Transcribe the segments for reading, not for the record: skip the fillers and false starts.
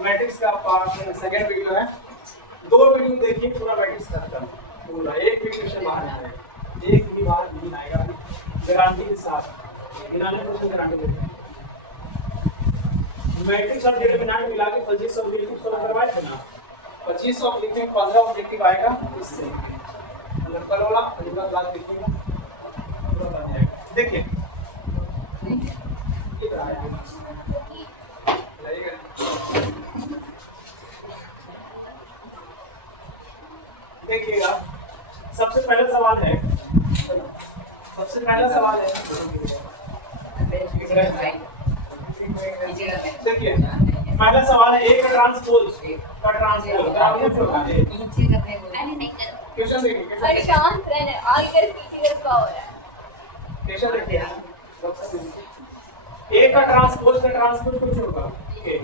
Matrix का part second video है, 2 video देखिए पूरा मैट्रिक्स खत्म पूरा, एक वीडियो से बाहर नहीं आएगा, एक भी बाहर नहीं आएगा गारंटी के साथ, बिना कुछ गारंटी देते हैं। मैट्रिक्स और डिटरमिनेंट मिला के 25 ऑब्जेक्टिव सॉल्व करवाए थे ना, 25 ऑब्जेक्टिव में 15 ऑब्जेक्टिव आएगा इससे, अगर कल वाला अगला क्लास देखिएगा पूरा बन जाएगा। देखिए देखिएगा, सबसे पहला सवाल है, देखिए पहला सवाल है एक ट्रांसपोज का ट्रांसपोज क्वेश्चन देखिए, अरे शांत रहना, आगे कर पीछे कर क्या हो रहा है। क्वेश्चन देखिए, एक का ट्रांसपोज कुछ होगा, ठीक है।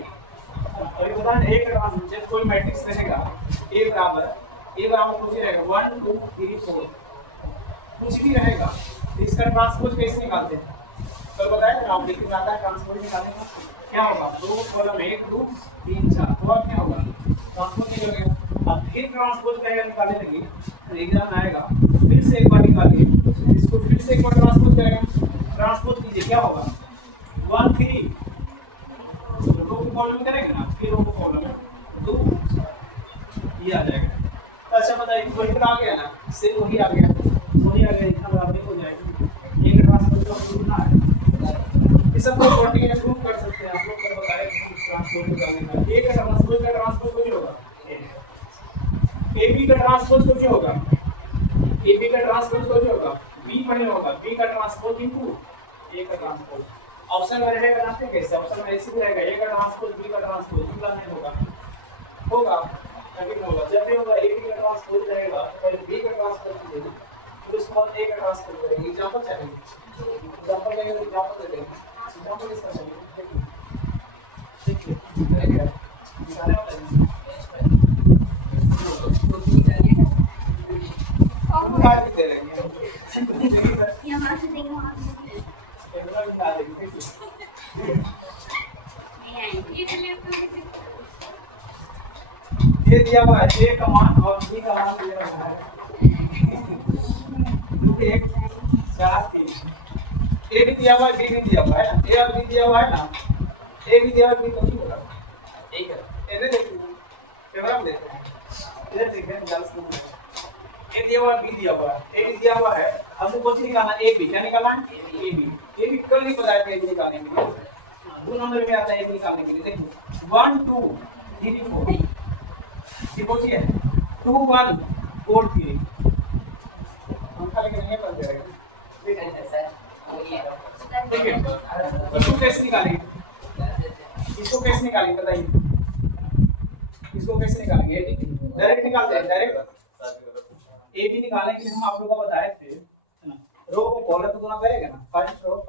अभी बताएं एक का ट्रांसपोज, जब कोई मैट्रिक्स रहेगा a बराबर कुछ ही रहेगा 1 2 3 4 कुछ ही रहेगा, इसका ट्रांसपोज कैसे निकालते हैं तो बताया ना, आप लिख के आता है ट्रांसपोज निकालने का क्या होगा, 2 कॉलम 1 2 3 4, तो अब क्या होगा ट्रांसपोज नहीं होगा, अब फिर ट्रांसपोज कहेगा निकालने लगी तो एग्जाम आएगा, फिर से एक बार निकालिए इसको, फिर से एक बार ट्रांसपोज करेगा, ट्रांसपोज कीजिए क्या होगा 1 3 रो को कॉलम करेंगे ना, फिर रो को कॉलम 2 ये आ जाएगा। अच्छा बताइए वही आ गया ना, से वही आ गया इतना बराबर हो जाएगा, एक ट्रांसपोज का प्रूफ ना है, ये सब को क्वांटिटी में प्रूव कर सकते हैं आप लोग, कर बताए ट्रांसपोज निकालने का, एक ट्रांसपोज का ट्रांसपोज कुछ होगा, AB का ट्रांसपोज कुछ होगा, AB का ट्रांसपोज कुछ होगा, B पर होगा, B का ट्रांसपोज इनटू A का ट्रांसपोज, ऑप्शन में रहेगा ना कैसे, ऑप्शन में ऐसे ही रहेगा, A का ट्रांसपोज B का ट्रांसपोज इतना नहीं होगा कभी होगा, जब भी होगा AB का ट्रांसपोज रहेगा पहले B का ट्रांसपोज कीजिए, फिर उसके बाद A का ट्रांसपोज करेंगे। एग्जांपल चाहिए, एग्जांपल देंगे तो एग्जांपल दे देंगे, एग्जांपल इसका चाहिए, देखिए करेंगे निकालने वाला है काट के दे देंगे, यहाँ से देंगे वहाँ से कैमरा भी निकाल देंगे, देखिए ये दिया हुआ है A का मान और B का मान दिया हुआ है 2 1 4 3, A भी दिया हुआ है B भी दिया हुआ है ना, A और B दिया हुआ है ना, A भी दिया हुआ है B तो नहीं होगा, ठीक है इधर देखिए कैमरा में देखते हैं, इधर देखिए ध्यान से, A दिया हुआ है B दिया हुआ है, A भी दिया हुआ है, हमको कुछ निकालना A B, क्या निकालना है A B, A भी कल नहीं पता है A B निकालने के लिए, 2 नंबर में आता है A B निकालने के लिए, देखिए 1 2 3 4 है 2 1 4 3 अंका लेके नहीं कर जाएगा, देखिए इसको कैसे निकालेंगे, बताइए इसको कैसे निकालेंगे, डायरेक्ट निकालते हैं, डायरेक्ट ए बी निकालने के लिए हम आप लोगों को बताए थे है ना, रो को कॉलम तो गुना करेगा ना, फर्स्ट रो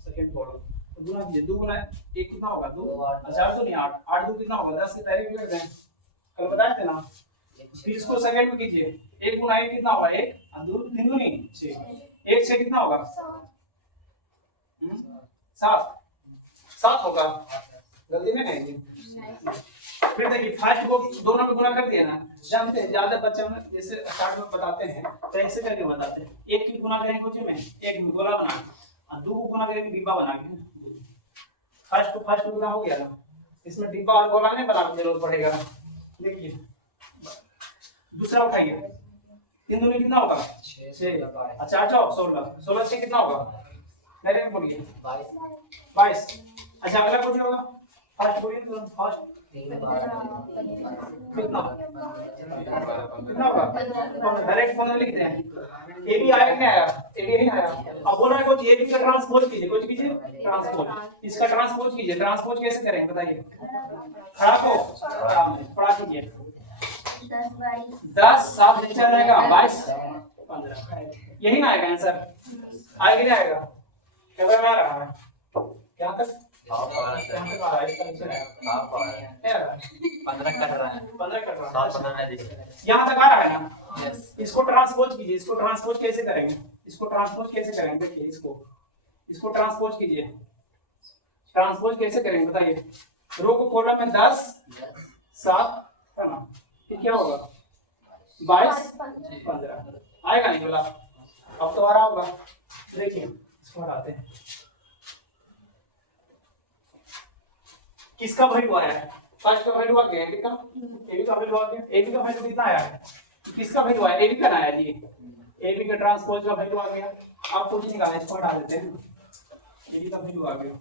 सेकंड कॉलम तो गुना कीजिए, 2 गुना 1 कितना होगा 2, अच्छा तो नहीं 8 8 2 कितना होगा 10 से डायरेक्ट कर दें, कल बताए थे ना, फिर इसको सेकंड में कीजिए, 1 गुना 1 कितना होगा 1 और 2 3 दूनी 6, 1 6 कितना होगा 7 होगा, जल्दी में नहीं, फिर देखिए फर्स्ट को दोनों में गुना कर दिया ना, जानते हैं ज्यादा बच्चे में जैसे स्टार्ट में बताते हैं तो ऐसे करके बताते हैं, 1 की गुना करेंगे कुछ में 1 गोला बना और 2 को गुना करेंगे डिब्बा बना के, फर्स्ट गुना हो गया ना, इसमें डिब्बा और गोला नहीं बनाने की जरूरत पड़ेगा, देखिए दूसरा उठाइए, 3 दूनी कितना होगा 6 अच्छा 16 16 से कितना होगा, डायरेक्ट बोलिए 22, अच्छा अगला कुछ होगा, फर्स्ट बोलिए तो फर्स्ट कितना होगा, डायरेक्ट 15 लिखते हैं, ए बी आया क्या आया, ए बी नहीं आया, अब बोल रहा है कुछ ए बी का ट्रांसपोज कीजिए, कुछ कीजिए ट्रांसपोज, इसका ट्रांसपोज कीजिए, ट्रांसपोज कैसे करेंगे बताइए, खड़ा को पढ़ा कीजिए, 10 7 नीचे रहेगा 22 15, यही ना आएगा आंसर, आएगा नहीं आएगा, कैमरा में आ रहा है क्या तक 15 कर रहा है, 15 कर रहा है, 15 है, यहाँ तक आ रहा है ना, इसको ट्रांसपोज कीजिए, इसको ट्रांसपोज कैसे करेंगे, देखिए इसको इसको ट्रांसपोज कीजिए। ट्रांसपोज कैसे करेंगे बताइए। रो को कॉलम में 10 7 है ना, फिर क्या होगा 22 15 आएगा नहीं बोला। अब तो आ रहा होगा। देखिए इसको हटाते हैं। किसका वैल्यू आया है? फर्स्ट का वैल्यू आ गया, कितना एबी का वैल्यू आ गया। एबी का वैल्यू कितना आया है? किसका वैल्यू आया? एबी का ना आया जी। एबी का ट्रांसपोज का वैल्यू आ गया। आप कुछ निकालें, इसको हटा देते हैं। एबी का वैल्यू आ गया।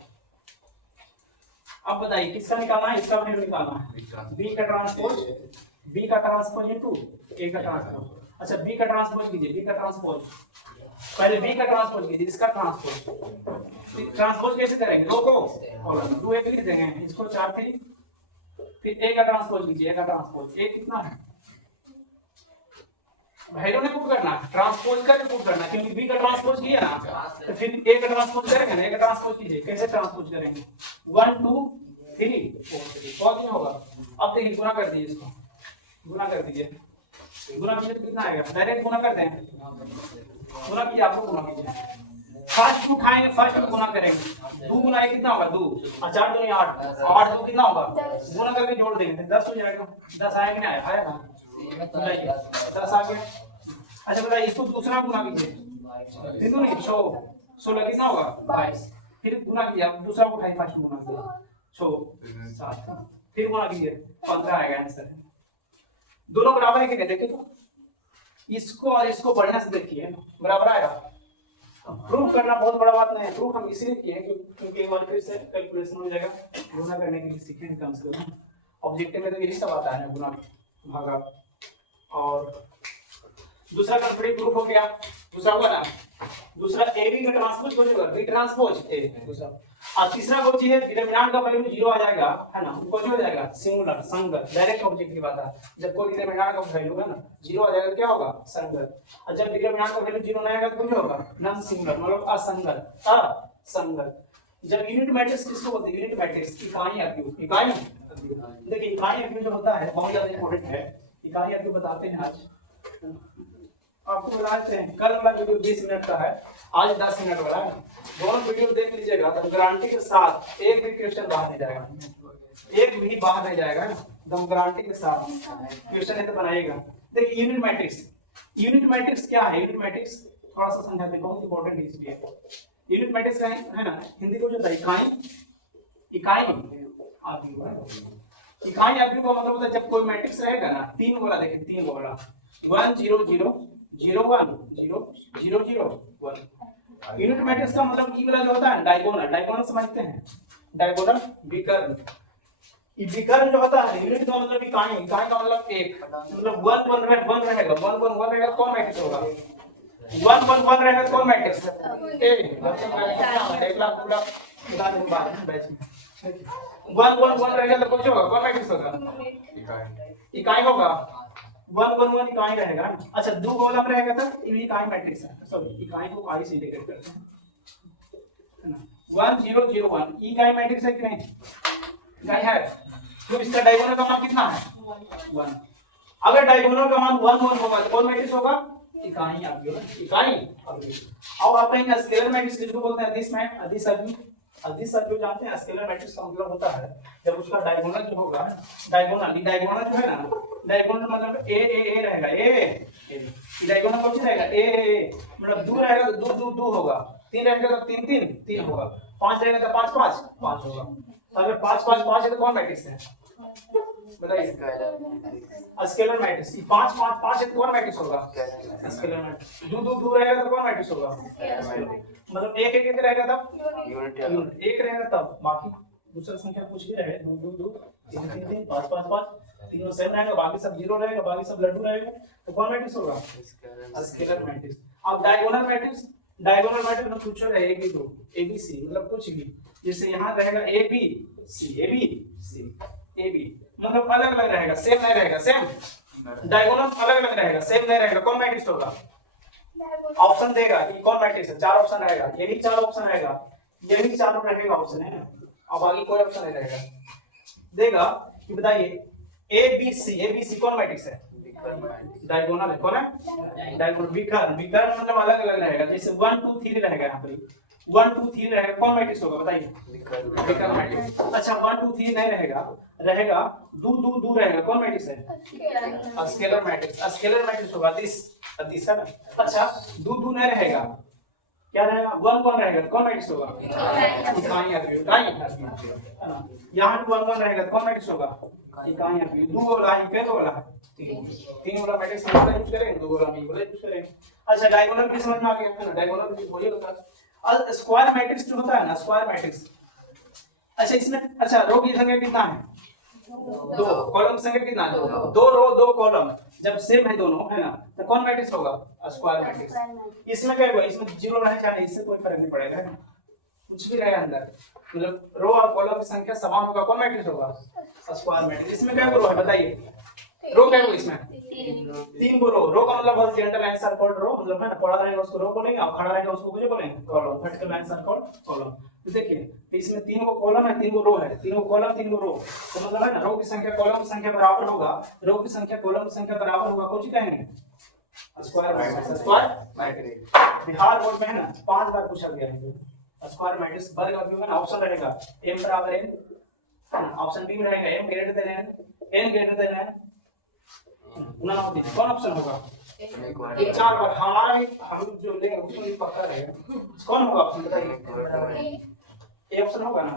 अब बताइए किसका निकालना है? इसका वैल्यू निकालना है। बी का ट्रांसपोज, बी का ट्रांसपोज इनटू ए का ट्रांसपोज। अच्छा बी का ट्रांसपोज कीजिए। बी का ट्रांसपोज पहले बी का ट्रांसपोज कीजिए, इसका ट्रांसपोज। ट्रांसपोज कैसे करेंगे? रो को कॉलम 2 एक लिख देंगे, इसको 4 3। फिर ए का ट्रांसपोज कीजिए। ए का ट्रांसपोज ए कितना है? वैल्यू ने पुट करना, ट्रांसपोज करके पुट करना, क्योंकि बी का ट्रांसपोज किया ना तो फिर ए का ट्रांसपोज करेंगे ना। ए का ट्रांसपोज कीजिए। कैसे ट्रांसपोज करेंगे? 1 2 3 4 3 बहुत दिन होगा। अब देखिए गुना कर दीजिए, इसको गुना कर दीजिए। गुना कीजिए तो कितना आएगा? डायरेक्ट गुना कर दें। गुना कीजिए, आपको गुना कीजिए। फर्स्ट उठाएंगे, फर्स्ट गुना करेंगे। 2 गुना 1 कितना होगा? 2 और 4 2 8 8 2 कितना होगा? गुना करके जोड़ देंगे 10 हो जाएगा। 10 आया कि नहीं आया? आया ना, 10 आ गया। अच्छा बताइए इसको दूसरा गुना कीजिए। देखो नहीं 16 कितना होगा? 22। फिर गुना कीजिए, आप दूसरा उठाइए, फर्स्ट गुना कीजिए 6 7 फिर गुना कीजिए 15 आएगा आंसर। दोनों बराबर है कि देखिए तो इसको और इसको बढ़िया से देखिए, बराबर आएगा। प्रूफ करना बहुत बड़ा बात नहीं है। प्रूफ हम इसलिए किए क्योंकि एक बार फिर से कैलकुलेशन हो जाएगा। गुना करने के लिए सीखेंगे कम से कम। ऑब्जेक्टिव में तो यही सब आता है, गुना भागा। और दूसरा कंप्लीट प्रूफ हो गया। दूसरा हुआ ना, दूसरा ए बी का ट्रांसपोज हो जाएगा, बी ट्रांसपोज ए दूसरा। और तीसरा वो चीज है डिटरमिनेंट का वैल्यू 0 आ जाएगा, है ना, वो हो जाएगा सिंगुलर संगत। डायरेक्ट ऑब्जेक्ट की बात है। जब कोई डिटरमिनेंट का वैल्यू है ना 0 आ जाएगा तो क्या होगा? संगत। और जब डिटरमिनेंट का वैल्यू 0 नहीं आएगा तो क्या होगा? नॉन सिंगुलर, मतलब असंगत। असंगत। जब यूनिट मैट्रिक्स किसको बोलते हैं? यूनिट मैट्रिक्स इकाई आर्ग्यू। इकाई देखिए इकाई आर्ग्यू जो होता है बहुत ज्यादा इंपॉर्टेंट है। इकाई आर्ग्यू बताते हैं आज आपको। बताते हैं कल वाला वीडियो 20 मिनट का है, आज 10 मिनट वाला है। दोनों वीडियो देख लीजिएगा तो गारंटी के साथ एक भी क्वेश्चन बाहर नहीं जाएगा, एक भी बाहर नहीं जाएगा, एकदम गारंटी के साथ क्वेश्चन है तो बनाइएगा। देखिए यूनिट मैट्रिक्स, यूनिट मैट्रिक्स क्या है? यूनिट मैट्रिक्स थोड़ा सा समझाते हैं, बहुत इंपॉर्टेंट है इसलिए। यूनिट मैट्रिक्स है ना, हिंदी को जो इकाई इकाई आर्ग्यू है। इकाई आर्ग्यू का मतलब होता है जब कोई मैट्रिक्स रहेगा ना, 3 वाला देखिए, 3 वाला 1 0 0 0 1 0 0 0 1। यूनिट मैट्रिक्स का मतलब ई वाला जो होता है डायगोनल, डायगोनल समझते हैं? डायगोनल विकर्ण। ये विकर्ण जो होता है यूनिट का मतलब इकाई, इकाई का मतलब एक, मतलब 1 1 रहेगा 1 1 1 रहेगा, कौन मैट्रिक्स होगा? 1 1 1 रहेगा कौन मैट्रिक्स? ए। एक लाख पूरा उदाहरण के बाद में बैच 1 1 1 रहेगा तो कौन होगा? कौन मैट्रिक्स होगा? इकाई होगा। 1 1 1 इकाई रहेगा। अच्छा 2 कॉलम रहेगा तो ये इकाई मैट्रिक्स है। सॉरी इकाई को आई से इंटीग्रेट करते हैं, है ना। 1 0 0 1 इकाई मैट्रिक्स है कि नहीं? इकाई है। तो इसका डायगोनल का मान कितना है? 1। अगर डायगोनल का मान 1 1 होगा तो कौन मैट्रिक्स होगा? इकाई आर्ग्यू, इकाई आर्ग्यू। अब आप कहेंगे स्केलर मैट्रिक्स किसको बोलते हैं? अदिश मैट, अदिश आर्ग्यू। अदिश आर्ग्यू जानते हैं? स्केलर मैट्रिक्स का मतलब होता है जब उसका डायगोनल जो होगा, डायगोनल जो है ना, डायगोनल मतलब ए रहेगा, ए डायगोनल कौन सा रहेगा? ए मतलब 2 रहेगा तो 2 2 2 होगा, 3 रहेगा तो 3 3 3 होगा, 5 रहेगा तो 5 5 5 होगा। अगर 5 5 5 है तो कौन मैट्रिक्स है? बताइए। Scalar matrix. 5 5 5 है तो कौन मैट्रिक्स होगा? Scalar matrix. 2 2 2 रहेगा तो कौन मैट्रिक्स होगा? मतलब 1 1 रहेगा तब यूनिट, 1 रहेगा तब बाकी दूसरा संख्या कुछ भी रहे 2 2 2 3 3 3 5 5 5 तीनों सेम रहेगा, बाकी सब 0 रहेगा, बाकी सब लड्डू रहेगा, तो कौन मैट्रिक्स होगा? Scalar matrix. अब डायगोनल मैट्रिक्स, डायगोनल मैट्रिक्स में कुछ रहे ए बी 2 ए बी सी, मतलब कुछ भी, जैसे यहाँ रहेगा A B C A B C A B, मतलब अलग अलग रहेगा, सेम नहीं रहेगा। सेम डायगोनल अलग अलग रहेगा, सेम नहीं रहेगा, कौन मैट्रिक्स होगा? ऑप्शन देगा कि कौन मैट्रिक्स है, 4 ऑप्शन रहेगा, यही 4 ऑप्शन रहेगा, यही 4 रहेगा ऑप्शन, है ना। अब आगे कोई ऑप्शन नहीं रहेगा, देगा कि बताइए ए बी सी कौन मैट्रिक्स है? डायगोनल है। कौन है? डायगोनल। विकर्ण, विकर्ण मतलब अलग अलग रहेगा, जैसे 1 2 3 रहेगा यहाँ पर, 1 2 3 रहेगा, कौन मैट्रिक्स होगा बताइए? विकर्ण मैट्रिक्स। अच्छा 1 2 3 नहीं रहेगा, रहेगा 2 2 2 रहेगा, कौन मैट्रिक्स है? Scalar matrix. स्केलर मैट्रिक्स होगा दिस है ना। अच्छा 2 2 नहीं रहेगा, क्या रहेगा? 1 1 रहेगा, कौन मैट्रिक्स होगा? इकाई एट्रिब्यूट, है ना। यहाँ 1 1 रहेगा, कौन मैट्रिक्स होगा? इकाई एट्रिब्यूट। 2 वाला इकाई तो वाला 3 वाला मैट्रिक्स हम वाला यूज करेंगे, 2 वाला हम वाला यूज करेंगे। अच्छा डायगोनल भी समझ में आ गया है ना, डायगोनल भी बोलिए बता। अब स्क्वायर मैट्रिक्स जो होता है ना, स्क्वायर मैट्रिक्स, अच्छा इसमें अच्छा रो की संख्या कितना है? 2। कॉलम की संख्या कितना है? 2 रो 2 कॉलम जब सेम है दोनों, है ना, तो कौन मैट्रिक्स होगा? Square matrix. इसमें क्या होगा? इसमें 0 रहे चाहे इससे कोई फर्क नहीं पड़ेगा, है ना, कुछ भी रहे अंदर, मतलब रो और कॉलम की संख्या समान होगा, कौन मैट्रिक्स होगा? Square matrix. इसमें क्या रो है बताइए? रो क्या होगा इसमें? 3 को रो का मतलब हॉरिजॉन्टल लाइंस आर कॉल्ड रो, मतलब है ना, पड़ा रहेगा उसको रो बोलेंगे और खड़ा रहेगा उसको क्या बोलेंगे? Column. Vertical lines are called column. तो देखिए तो इसमें 3 को कॉलम है, 3 को रो है, 3 को कॉलम 3 को रो, तो मतलब है ना रो की संख्या कॉलम की संख्या बराबर होगा, रो की संख्या कॉलम की संख्या बराबर होगा, कौन सी कहेंगे? Square matrix. Square matrix Bihar board में है ना 5 बार पूछा गया है। स्क्वायर मैट्रिक्स वर्ग का क्यों है ना, ऑप्शन रहेगा m बराबर n, ऑप्शन बी में रहेगा m greater than n greater than n, कौन ऑप्शन होगा? 4 बार हमारा भी हम जो लेंगे उसमें भी पक्का रहेगा, कौन होगा ऑप्शन बताइए? ए ऑप्शन होगा ना।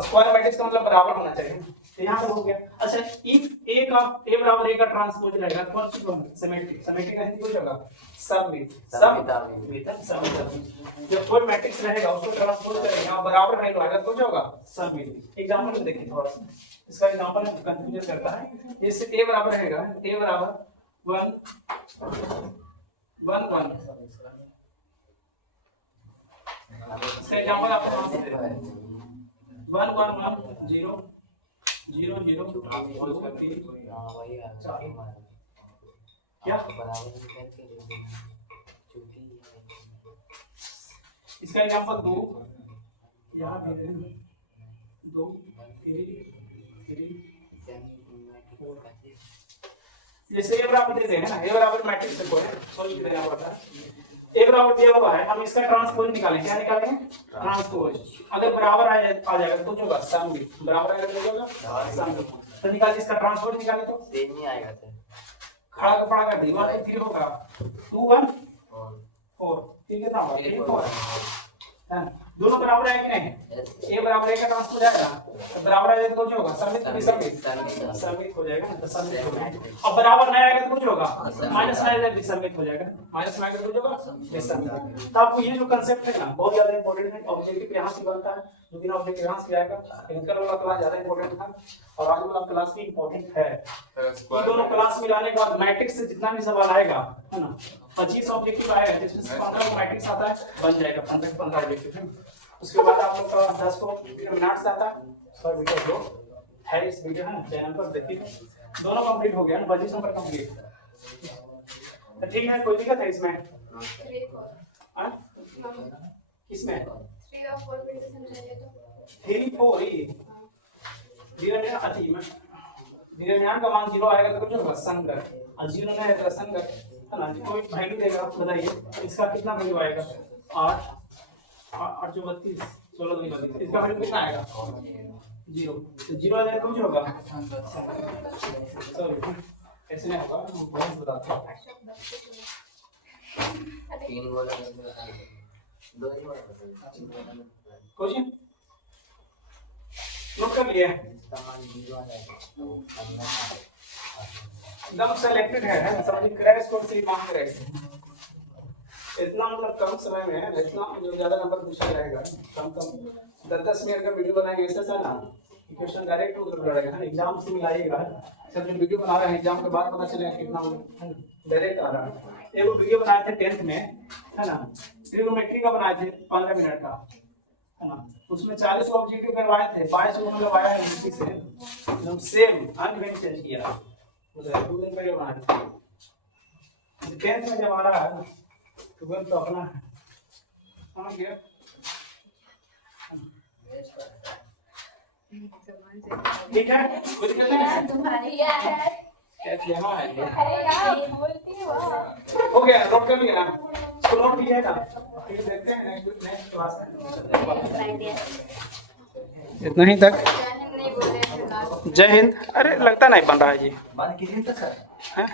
स्क्वायर मैट्रिक्स का मतलब बराबर होना चाहिए, तो यहाँ पे हो गया। अच्छा इफ a का a बराबर a का ट्रांसपोज रहेगा, कौन सी होगा? सिमेट्रिक। सिमेट्रिक है कुछ होगा सममित। जब कोई मैट्रिक्स रहेगा उसको ट्रांसपोज करेंगे और बराबर नहीं होगा तो क्या होगा? सममित। एग्जांपल देखिए थोड़ा सा, इसका एग्जांपल है कंफ्यूजन करता है। जैसे a बराबर रहेगा, a बराबर 1 1 1, इसका एग्जांपल आपको कहां से दे रहा है? 1 1 1 0 0 0 क्या इसका एग्जांपल 2 यहाँ पे 2 3 जैसे ए बराबर देते हैं ना, ए बराबर मैट्रिक्स से कोई सोच के देना पड़ता है। ए बराबर दिया हुआ है, हम इसका ट्रांसपोज निकालें, क्या निकालेंगे? ट्रांसपोज। अगर बराबर आ जाएगा तो कुछ होगा सममित, बराबर आएगा तो होगा सममित। तो निकालिए इसका ट्रांसपोज, निकालिए तो सेम नहीं आएगा, खड़ा का पड़ा कर दी 1 3 होगा 2 1 4, ठीक है ना, 3 4 है, दोनों बराबर है कि नहीं? a बराबर a का ट्रांसपोज आएगा तो बराबर आ जाएगा तो क्या होगा? सममित हो जाएगा ना, तो सममित हो जाएगा। अब बराबर नहीं आएगा तो कुछ होगा? माइनस में आएगा विसम्मित हो जाएगा, माइनस में आएगा तो कुछ होगा? विसम्मित। तो आपको ये जो कांसेप्ट है ना बहुत ज्यादा इंपॉर्टेंट है। ऑब्जेक्टिव यहां से बनता है, जो बिना ऑब्जेक्टिव यहां से आएगा। इनकल वाला क्लास ज्यादा इंपॉर्टेंट था और आज वाला क्लास भी इंपॉर्टेंट है। ये दोनों क्लास मिलाने के बाद मैट्रिक्स से जितना भी सवाल आएगा, है ना, 25 ऑब्जेक्टिव आएगा, जिसमें 15 मैट्रिक्स आता है, बन जाएगा 15 ऑब्जेक्टिव है। उसके बाद आप लोग का 10 को मिनट से आता है, सर वीडियो जो है इस वीडियो है ना चैनल पर देखिए, दोनों कंप्लीट हो गया ना, 25 नंबर कंप्लीट। तो ठीक है, कोई दिक्कत है इसमें? किसमें? 3 और 4 में समझाइए तो 3 4 ये धीरे धीरे अति में धीरे ध्यान का मान 0 आएगा तो कुछ होगा संगत, और 0 नहीं आएगा संगत, है ना। कोई वैल्यू देगा, बताइए इसका कितना वैल्यू आएगा? 8 8 जो 32 16 2 32, इसका वैल्यू कितना आएगा? 0। तो 0 आ जाएगा तो कुछ होगा सॉरी ऐसे नहीं होगा, बहुत बताते हैं। 3 बोला 2 ही बोला कुछ नोट कर लिए, एकदम सेलेक्टेड है, समझिए क्रैश कोर्स से मांग रहे हैं। इतना मतलब कम समय में इतना जो ज्यादा नंबर पूछा जाएगा, कम 10 मिनट का वीडियो बनाएंगे ऐसा सा ना, क्वेश्चन डायरेक्ट उधर रहेगा ना, एग्जाम से मिलाइएगा। सब जो वीडियो बना रहे हैं एग्जाम के बाद पता चलेगा कितना डायरेक्ट आ रहा है। एक वीडियो बनाए थे 10th में, है ना, ट्रिग्नोमेट्री का बनाए थे 15 मिनट का, है ना, उसमें 40 ऑब्जेक्टिव करवाए थे, 22 को मतलब आया है हिस्ट्री से, एकदम सेम अंक नहीं चेंज किया, उधर 2 दिन पहले बनाए थे। 10th में जब आ रहा है 12th तो अपना है, समझ गया? ठीक है, कोई दिक्कत नहीं है? तुम्हारी यार है कैसे यहाँ है? अरे यार बोलती हो हो गया, नोट कर लिया ना? इसको नोट कीजिएगा। फिर देखते हैं नेक्स्ट क्लास में। इतना ही तक। नहीं बोल रहे हैं फिलहाल। जय हिंद। अरे लगता नहीं बन रहा है जी। बात किसी तक सर हैं?